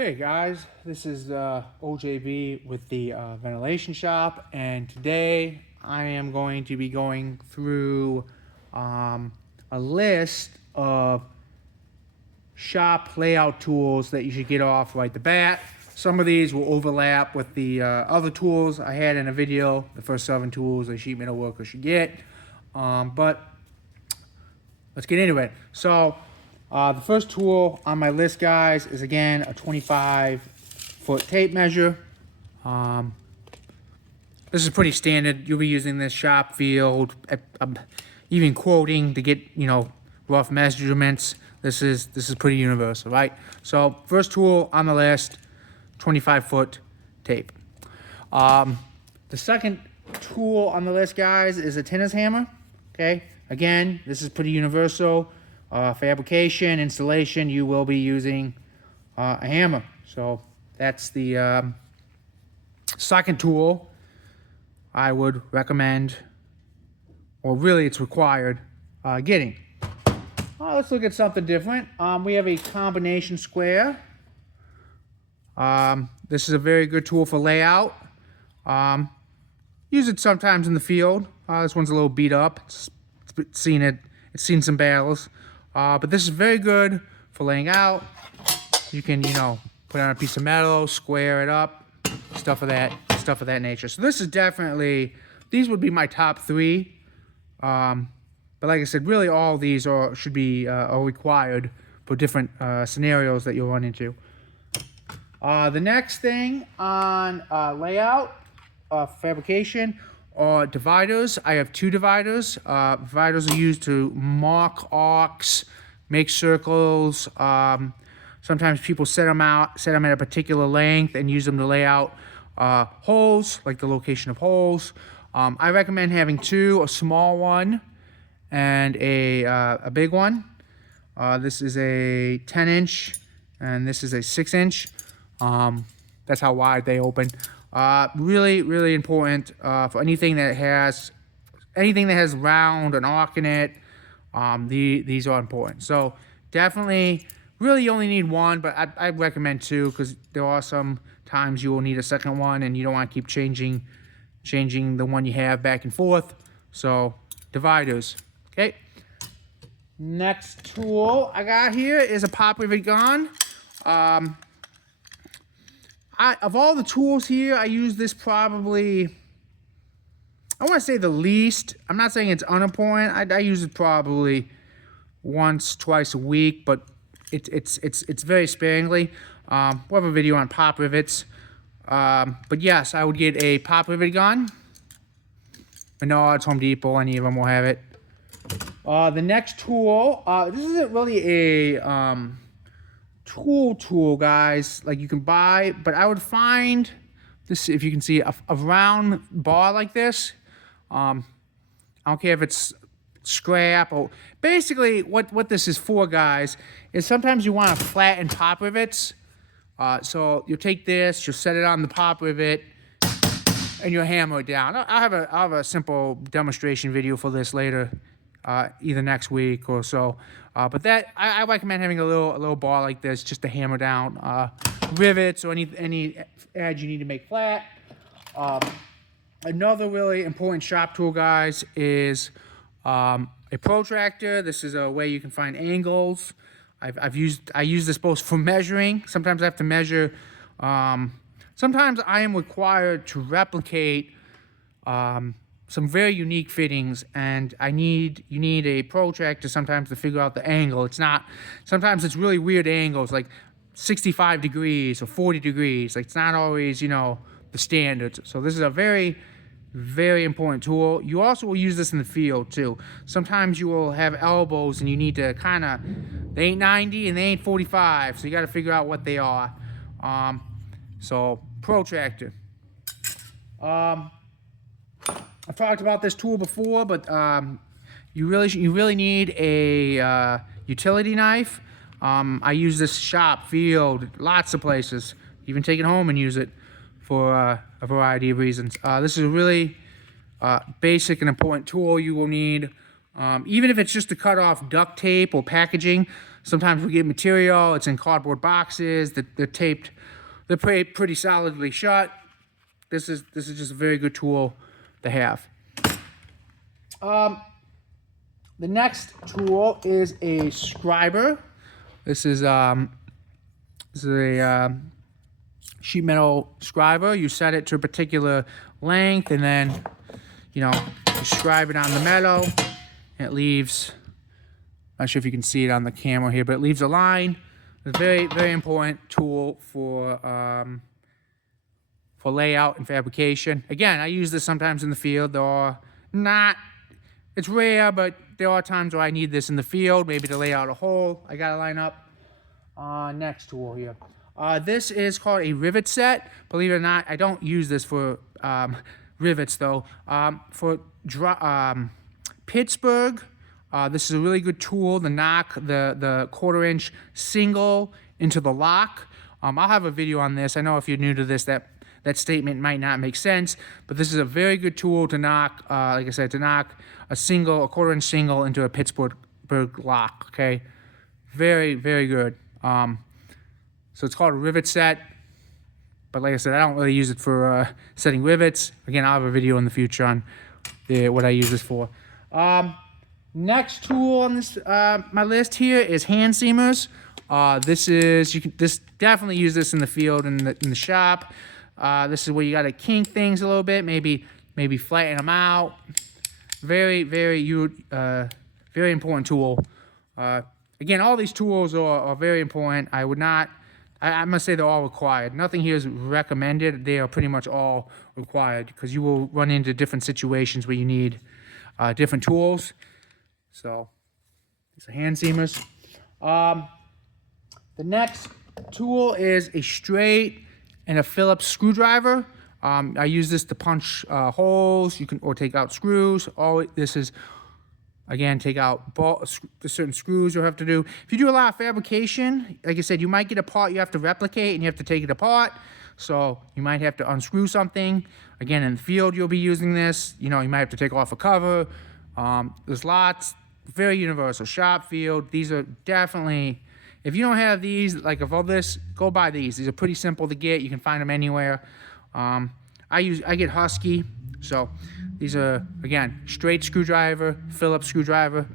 Hey guys, this is OJB with the ventilation shop, and today I am going to be going through a list of shop layout tools that you should get off right the bat. Some of these will overlap with the other tools I had in a video, the first 7 tools a sheet metal worker should get, but let's get into it. So the first tool on my list, guys, is again a 25-foot tape measure. This is pretty standard. You'll be using this shop field, even quoting to get rough measurements. This is pretty universal, right? So first tool on the list, 25-foot tape. The second tool on the list, guys, is a tinner's hammer. Okay, again, this is pretty universal. Fabrication, installation, you will be using a hammer. So that's the second tool I would recommend, or really it's required, getting. Let's look at something different. We have a combination square. This is a very good tool for layout. Use it sometimes in the field. This one's a little beat up. It's seen some battles. But this is very good for laying out. You can, put on a piece of metal, square it up, stuff of that nature. So this is definitely, these would be my top 3. But like I said, really all of these should be required for different scenarios that you'll run into. The next thing on layout, fabrication, or dividers. I have 2 dividers. Dividers are used to mark arcs, make circles. Sometimes people set them at a particular length and use them to lay out holes, like the location of holes. I recommend having 2, a small one and a big one. This is a 10-inch and this is a 6-inch. That's how wide they open. Really, really important for anything that has round, an arc in it. These are important. So definitely, really you only need 1, but I recommend 2 because there are some times you will need a second one and you don't want to keep changing the one you have back and forth. So dividers. Okay. Next tool I got here is a pop rivet gun. Of all the tools here, I use this probably, I want to say the least. I'm not saying it's unimportant. I use it probably once, twice a week, but it's very sparingly. We'll have a video on pop rivets. But yes, I would get a pop rivet gun. Menards, Home Depot, any of them will have it. The next tool, this isn't really a tool, guys, like you can buy, but I would find this, if you can see a round bar like this. I don't care if it's scrap or basically what this is for, guys, is sometimes you want to flatten pop rivets. So you'll take this, you'll set it on the pop rivet, and you'll hammer it down. I'll have a simple demonstration video for this later, either next week or so. But that I recommend having a little bar like this just to hammer down rivets or any edge you need to make flat. Another really important shop tool, guys, is a protractor. This is a way you can find angles. I use this both for measuring. Sometimes I have to measure. Sometimes I am required to replicate some very unique fittings, and you need a protractor sometimes to figure out the angle. Sometimes it's really weird angles, like 65 degrees or 40 degrees. Like, it's not always, the standards. So this is a very, very important tool. You also will use this in the field too. Sometimes you will have elbows and you need to they ain't 90 and they ain't 45. So you got to figure out what they are. So protractor. I've talked about this tool before, but you really need a utility knife. I use this shop, field, lots of places. Even take it home and use it for a variety of reasons. This is a really basic and important tool you will need. Even if it's just to cut off duct tape or packaging, sometimes we get material, it's in cardboard boxes, they're taped, they're pretty solidly shut. This is just a very good tool to have. The next tool is a Scriber. This is a sheet metal scriber. You set it to a particular length, and then, you know, you scribe it on the metal, and it leaves, I'm not sure if you can see it on the camera here, but it leaves a line. It's a very, very important tool for layout and fabrication. Again, I use this sometimes in the field, or not, it's rare, but there are times where I need this in the field, maybe to lay out a hole. I gotta line up. Next tool here. This is called a Rivet Set. Believe it or not, I don't use this for rivets though. For Pittsburgh, this is a really good tool to knock the 1/4 inch single into the lock. I'll have a video on this. I know if you're new to this, that statement might not make sense, but this is a very good tool to knock, like I said, to knock a 1/4 inch single into a Pittsburgh lock, okay? Very, very good. So it's called a Rivet Set, but like I said, I don't really use it for setting rivets. Again, I'll have a video in the future on what I use this for. Next tool on this my list here is hand seamers. This definitely use this in the field in the shop. This is where you got to kink things a little bit, maybe flatten them out. Very, very important tool. Again, all these tools are very important. I'm going to say they're all required. Nothing here is recommended. They are pretty much all required because you will run into different situations where you need different tools. So, these are hand seamers. The next tool is a straight and a Phillips screwdriver. I use this to punch holes. You can take out screws. This is, again, take out certain screws you'll have to do. If you do a lot of fabrication, like I said, you might get a part you have to replicate and you have to take it apart. So you might have to unscrew something. Again, in the field, you'll be using this. You know, you might have to take off a cover. There's lots, very universal. Shop, field, these are definitely, if you don't have these, like of all this, go buy these. These are pretty simple to get. You can find them anywhere. I get Husky. So these are, again, straight screwdriver, Phillips screwdriver.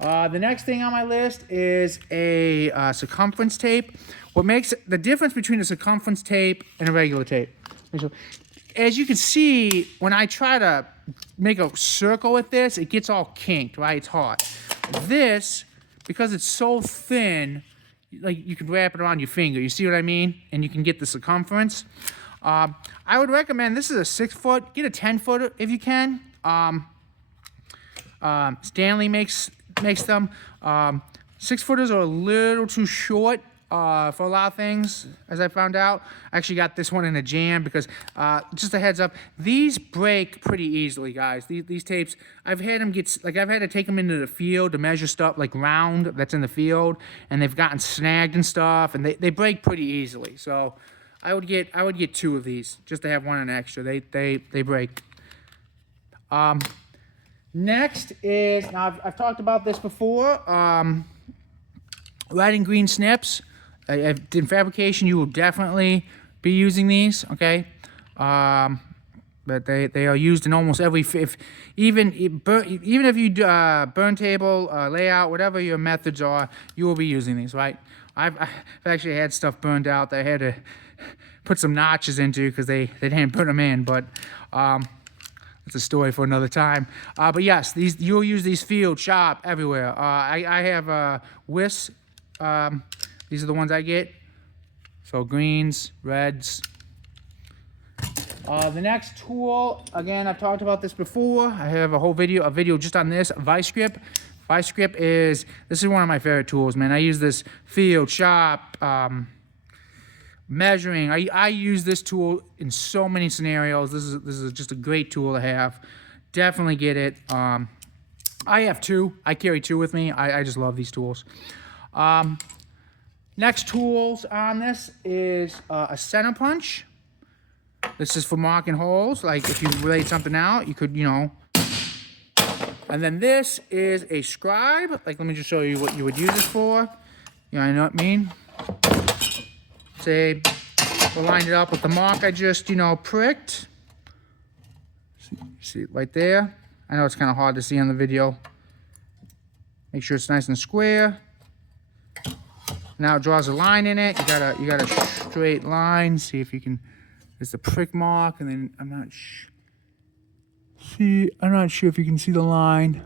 The next thing on my list is a circumference tape. What makes the difference between a circumference tape and a regular tape? As you can see, when I try to make a circle with this, it gets all kinked, right? It's hard. This, because it's so thin, like you can wrap it around your finger. You see what I mean? And you can get the circumference. I would recommend, this is a 6-foot, get a 10-footer if you can. Stanley makes them. 6-footers are a little too short for a lot of things, as I found out. I actually got this one in a jam because, just a heads up, these break pretty easily, guys. These tapes, I've had to take them into the field to measure stuff like round that's in the field, and they've gotten snagged and stuff, and they break pretty easily. So I would get 2 of these just to have one an extra. They break. Next is, now I've talked about this before, red and green snips. In fabrication, you will definitely be using these, okay? But they are used in almost every, even if you do burn table, layout, whatever your methods are, you will be using these, right? I've actually had stuff burned out that I had to put some notches into because they didn't put them in, but it's a story for another time. But yes, you'll use these field, shop, everywhere. I have Vise. These are the ones I get. So greens, reds. The next tool, again, I've talked about this before. I have a video just on this, Vise Grip. Vise Grip this is one of my favorite tools, man. I use this field, shop, measuring. I use this tool in so many scenarios. This is just a great tool to have. Definitely get it. I have 2. I carry 2 with me. I just love these tools. Next tools on this is a center punch. This is for marking holes. Like if you laid something out, you could, And then this is a scribe. Like, let me just show you what you would use it for. You know what I mean? Say, we'll line it up with the mark I just, pricked. See it right there? I know it's kind of hard to see on the video. Make sure it's nice and square. Now it draws a line in it. You got a straight line. See if you can. There's the prick mark, and then I'm not sure if you can see the line.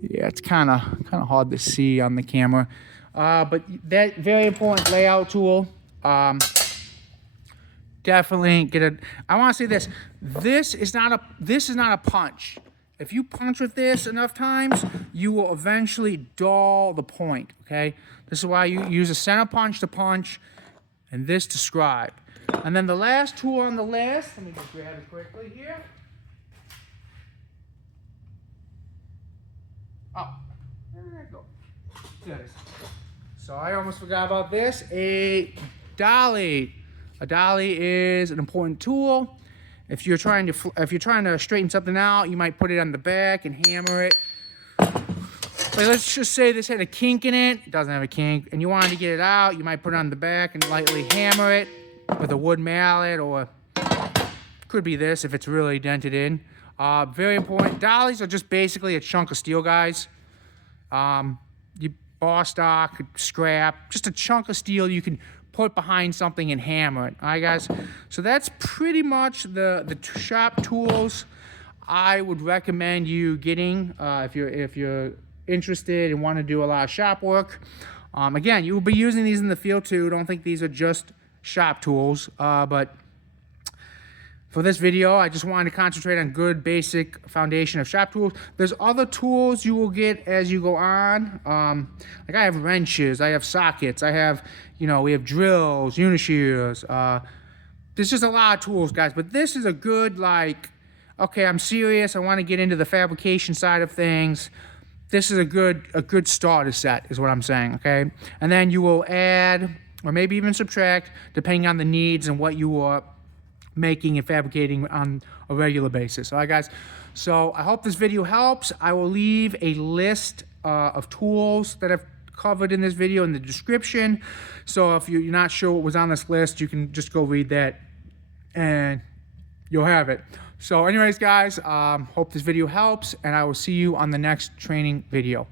Yeah, it's kind of hard to see on the camera. But that very important layout tool. Definitely get it. I want to say this. This is not a punch. If you punch with this enough times, you will eventually dull the point. Okay. This is why you use a center punch to punch, and this to scribe. And then the last tool on the list. Let me just grab it quickly here. Oh, there you go. There it is. So I almost forgot about this. A dolly. A dolly is an important tool. If you're trying to straighten something out, you might put it on the back and hammer it. But let's just say this had a kink in it. It doesn't have a kink, and you wanted to get it out. You might put it on the back and lightly hammer it with a wood mallet, or could be this if it's really dented in. Very important. Dollies are just basically a chunk of steel, guys. You bar stock, scrap, just a chunk of steel you can put behind something and hammer it. All right, guys. So that's pretty much the shop tools I would recommend you getting if you're interested and want to do a lot of shop work. Again, you will be using these in the field too. Don't think these are just shop tools, but for this video, I just wanted to concentrate on good basic foundation of shop tools. There's other tools you will get as you go on. Like I have wrenches, I have sockets, I have, we have drills, unishears. There's just a lot of tools, guys. But this is a good, okay, I'm serious. I want to get into the fabrication side of things. This is a good starter set, is what I'm saying, okay? And then you will add, or maybe even subtract, depending on the needs and what you are making and fabricating on a regular basis. All right, guys. So I hope this video helps. I will leave a list of tools that I've covered in this video in the description. So if you're not sure what was on this list, you can just go read that and you'll have it. So anyways, guys, hope this video helps, and I will see you on the next training video.